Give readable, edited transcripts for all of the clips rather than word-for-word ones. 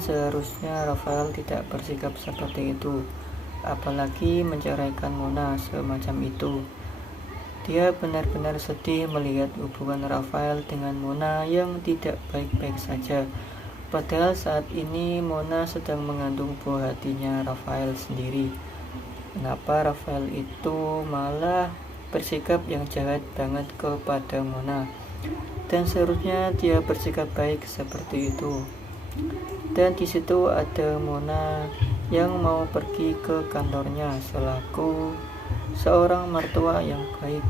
seharusnya Rafael tidak bersikap seperti itu, apalagi menceraikan Mona semacam itu. Dia benar-benar sedih melihat hubungan Rafael dengan Mona yang tidak baik-baik saja. Padahal saat ini Mona sedang mengandung buah hatinya Rafael sendiri. Kenapa Rafael itu malah bersikap yang jahat banget kepada Mona? Dan seharusnya dia bersikap baik seperti itu. Dan di situ ada Mona yang mau pergi ke kantornya selaku seorang mertua yang baik.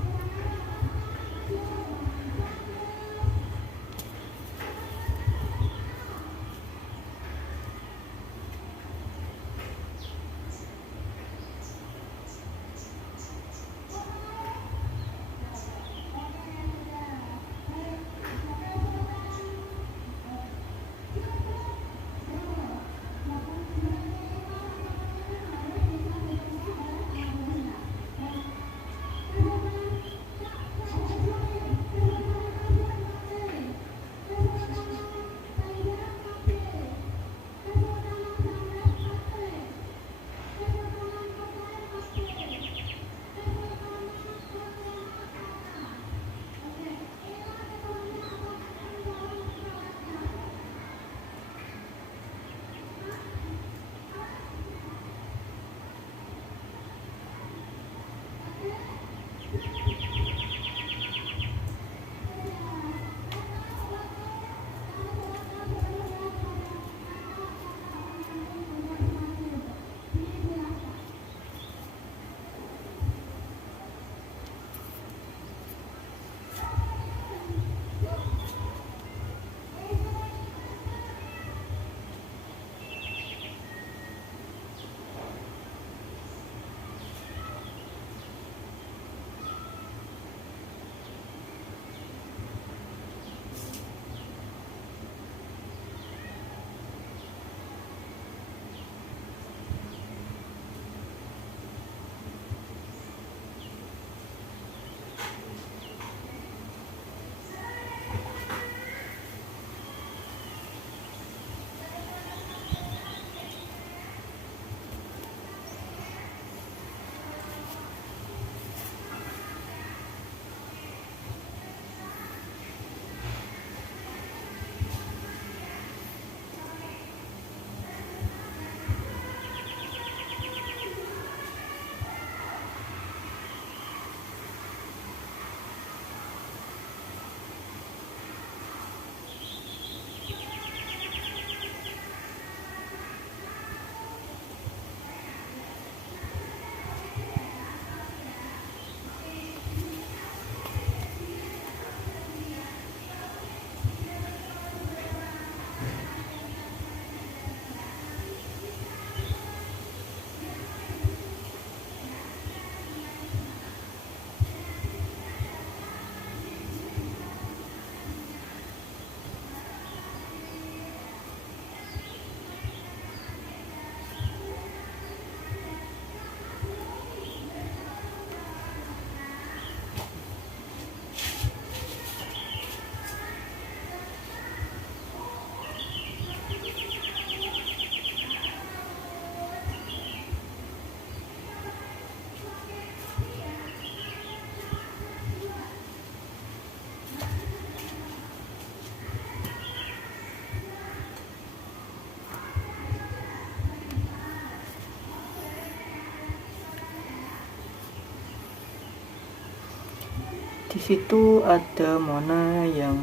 Di situ ada Mona yang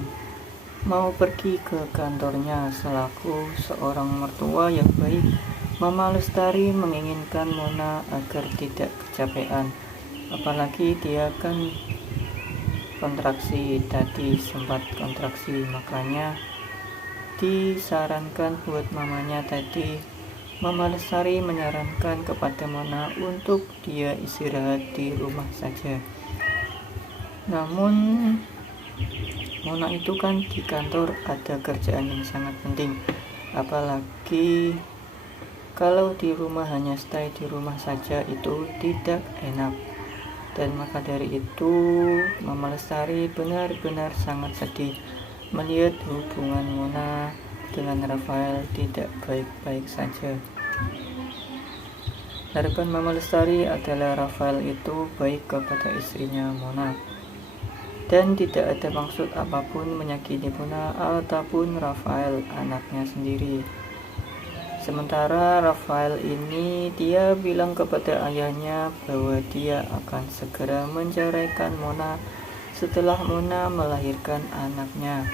mau pergi ke kantornya selaku seorang mertua yang baik. Mama Lestari menginginkan Mona agar tidak kecapean, apalagi dia kan kontraksi tadi, sempat kontraksi, makanya disarankan buat mamanya tadi. Mama Lestari menyarankan kepada Mona untuk dia istirahat di rumah saja. Namun Mona itu kan di kantor ada kerjaan yang sangat penting, apalagi kalau di rumah hanya stay di rumah saja itu tidak enak. Dan maka dari itu Mama Lestari benar-benar sangat sedih melihat hubungan Mona dengan Rafael tidak baik-baik saja. Harapan Mama Lestari adalah Rafael itu baik kepada istrinya Mona, dan tidak ada maksud apapun menyakiti Mona ataupun Rafael anaknya sendiri. Sementara Rafael ini dia bilang kepada ayahnya bahwa dia akan segera menceraikan Mona setelah Mona melahirkan anaknya.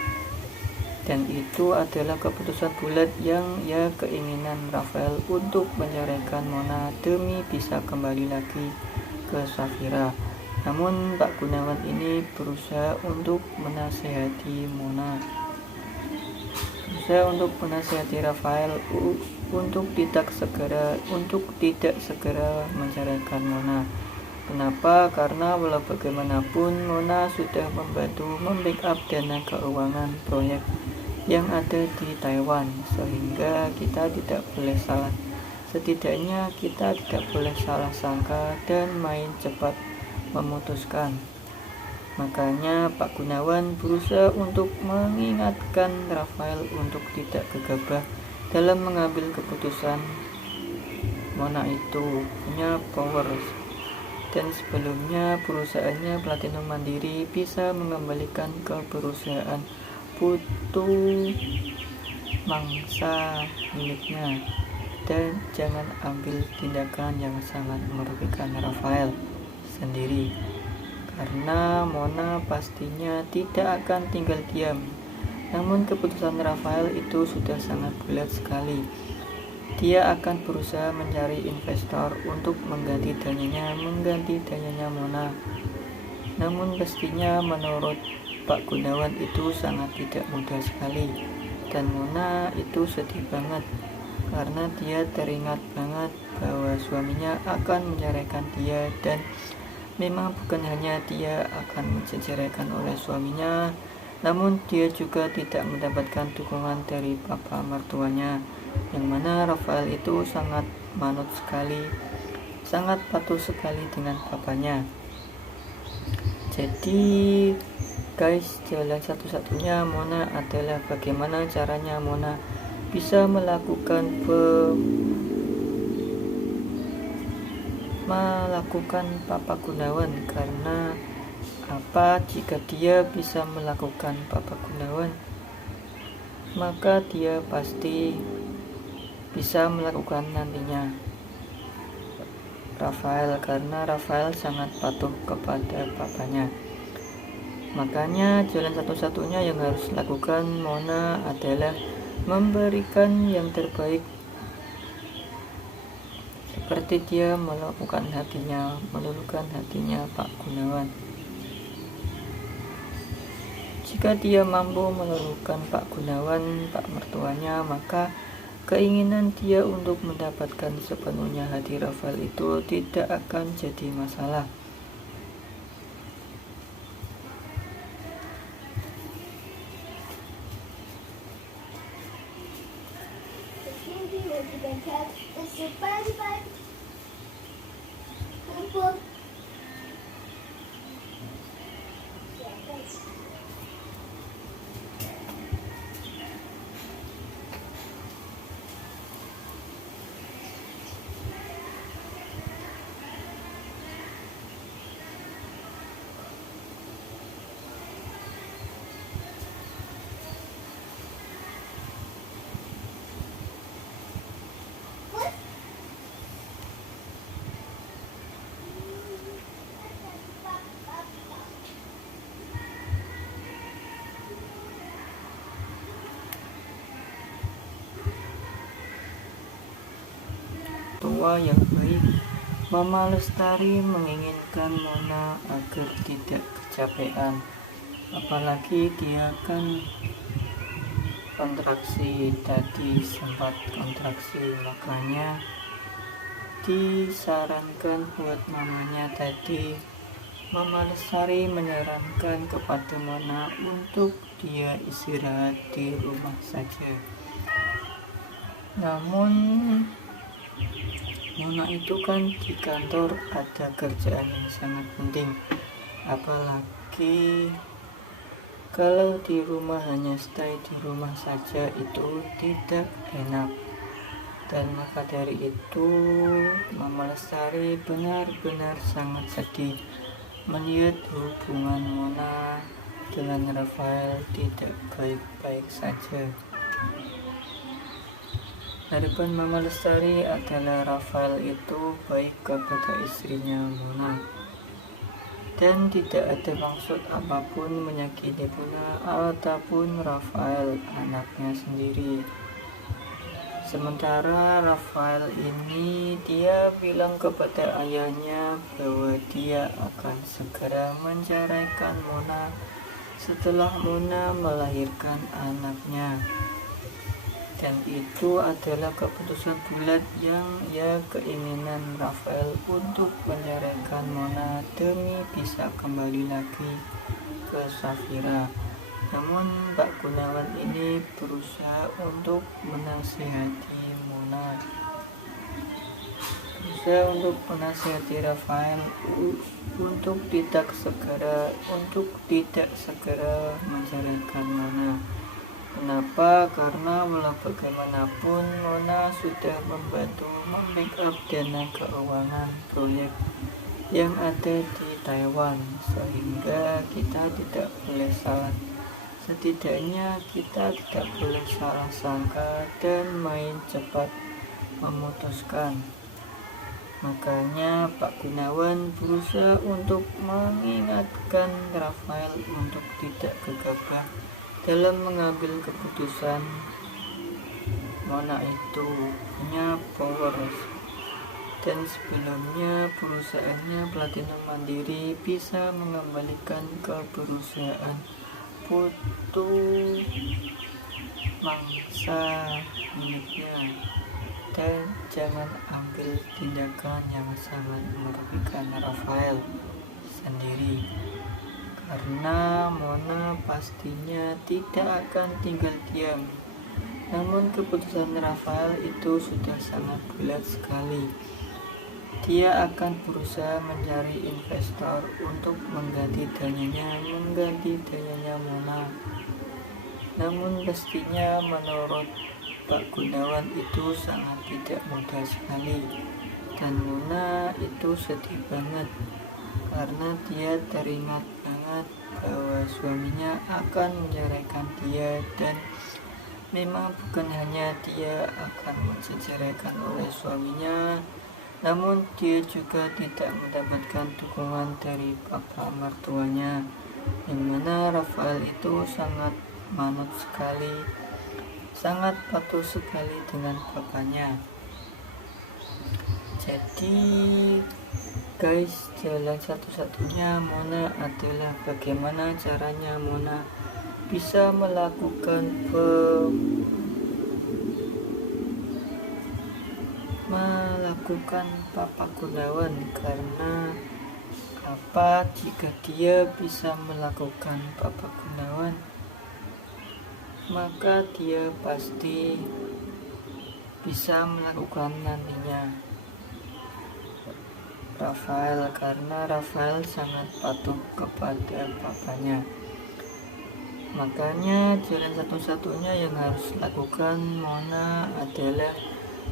Dan itu adalah keputusan bulat yang keinginan Rafael untuk menceraikan Mona demi bisa kembali lagi ke Safira. Namun Pak Gunawan ini berusaha untuk menasehati Mona, untuk menasihati Rafael untuk tidak segera menceraikan Mona. Kenapa? Karena walau bagaimanapun Mona sudah membantu membackup dana keuangan proyek yang ada di Taiwan, sehingga setidaknya kita tidak boleh salah sangka dan main cepat memutuskan. Makanya Pak Gunawan berusaha untuk mengingatkan Rafael untuk tidak gegabah dalam mengambil keputusan. Mona itu punya power, dan sebelumnya perusahaannya Platinum Mandiri bisa mengembalikan ke perusahaan Putu mangsa miliknya, dan jangan ambil tindakan yang sangat merugikan Rafael sendiri, karena Mona pastinya tidak akan tinggal diam. Namun keputusan Rafael itu sudah sangat bulat sekali. Dia akan berusaha mencari investor untuk mengganti dananya Mona. Namun pastinya menurut Pak Gunawan itu sangat tidak mudah sekali, dan Mona itu sedih banget karena dia teringat banget bahwa suaminya akan menceraikan dia, dan memang bukan hanya dia akan diceraikan oleh suaminya, namun dia juga tidak mendapatkan dukungan dari papa mertuanya, yang mana Rafael itu sangat manut sekali, sangat patuh sekali dengan papanya. Jadi guys, jalan satu-satunya Mona adalah bagaimana caranya Mona bisa melakukan Papa Gunawan. Karena apa? Jika dia bisa melakukan Papa Gunawan, maka dia pasti bisa melakukan nantinya Rafael, karena Rafael sangat patuh kepada papanya. Makanya jalan satu-satunya yang harus dilakukan Mona adalah memberikan yang terbaik, seperti dia meluluhkan hatinya Pak Gunawan. Jika dia mampu meluluhkan Pak Gunawan, Pak mertuanya, maka keinginan dia untuk mendapatkan sepenuhnya hati Rafael itu tidak akan jadi masalah. Tua yang baik, Mama Lestari menginginkan Mona agar tidak kecapean, apalagi dia kan kontraksi, tadi sempat kontraksi, makanya disarankan buat mamanya tadi. Mama Lestari menyarankan kepada Mona untuk dia istirahat di rumah saja. Namun Mona itu kan di kantor ada kerjaan yang sangat penting, apalagi Kalau di rumah hanya stay di rumah saja itu tidak enak. Dan maka dari itu Mama Lestari benar-benar sangat sedih melihat hubungan Mona dengan Rafael tidak baik-baik saja. Harapan Mama Lestari adalah Rafael itu baik kepada istrinya Mona dan tidak ada maksud apapun menyakiti Mona ataupun Rafael anaknya sendiri. Sementara Rafael ini dia bilang kepada ayahnya bahwa dia akan segera menceraikan Mona setelah Mona melahirkan anaknya. Dan itu adalah keputusan bulat yang keinginan Rafael untuk menceraikan Mona demi bisa kembali lagi ke Safira. Namun Pak Gunawan ini berusaha untuk menasihati Mona, berusaha untuk menasihati Rafael untuk tidak segera menceraikan Mona. Kenapa? Karena walau bagaimanapun Mona sudah membantu membackup dana keuangan proyek yang ada di Taiwan, sehingga kita tidak boleh setidaknya kita tidak boleh salah sangka dan main cepat memutuskan. Makanya Pak Gunawan berusaha untuk mengingatkan Rafael untuk tidak gegabah dalam mengambil keputusan. Mona itu punya power, dan sebelumnya perusahaannya Platinum Mandiri bisa mengembalikan ke perusahaan Putu mangsa miliknya, dan jangan ambil tindakan yang sangat merugikan Rafael sendiri, karena Mona pastinya tidak akan tinggal diam. Namun keputusan Rafael itu sudah sangat bulat sekali. Dia akan berusaha mencari investor untuk mengganti dananya Mona. Namun pastinya menurut Pak Gunawan itu sangat tidak mudah sekali. Dan Mona itu sedih banget karena dia teringat banget bahwa suaminya akan menceraikan dia, dan memang bukan hanya dia akan diceraikan oleh suaminya, namun dia juga tidak mendapatkan dukungan dari bapak mertuanya, yang mana Rafael itu sangat manut sekali, sangat patuh sekali dengan bapaknya. Jadi guys, jalan satu-satunya Mona adalah bagaimana caranya Mona bisa melakukan Papa Gunawan. Karena apa, jika dia bisa melakukan Papa Gunawan, maka dia pasti bisa melakukan nantinya Rafael, karena Rafael sangat patuh kepada papanya. Makanya jalan satu-satunya yang harus dilakukan Mona adalah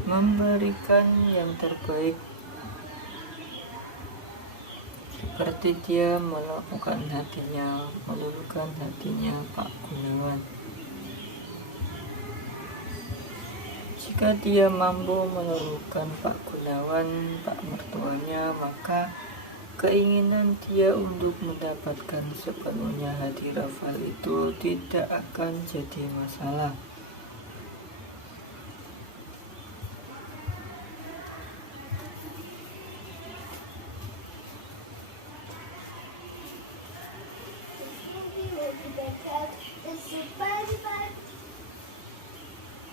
memberikan yang terbaik, seperti dia meluluhkan hatinya Pak Gunawan. Jika dia mampu meluluhkan Pak Gunawan, Pak mertuanya, maka keinginan dia untuk mendapatkan sepenuhnya hati Rafael itu tidak akan jadi masalah.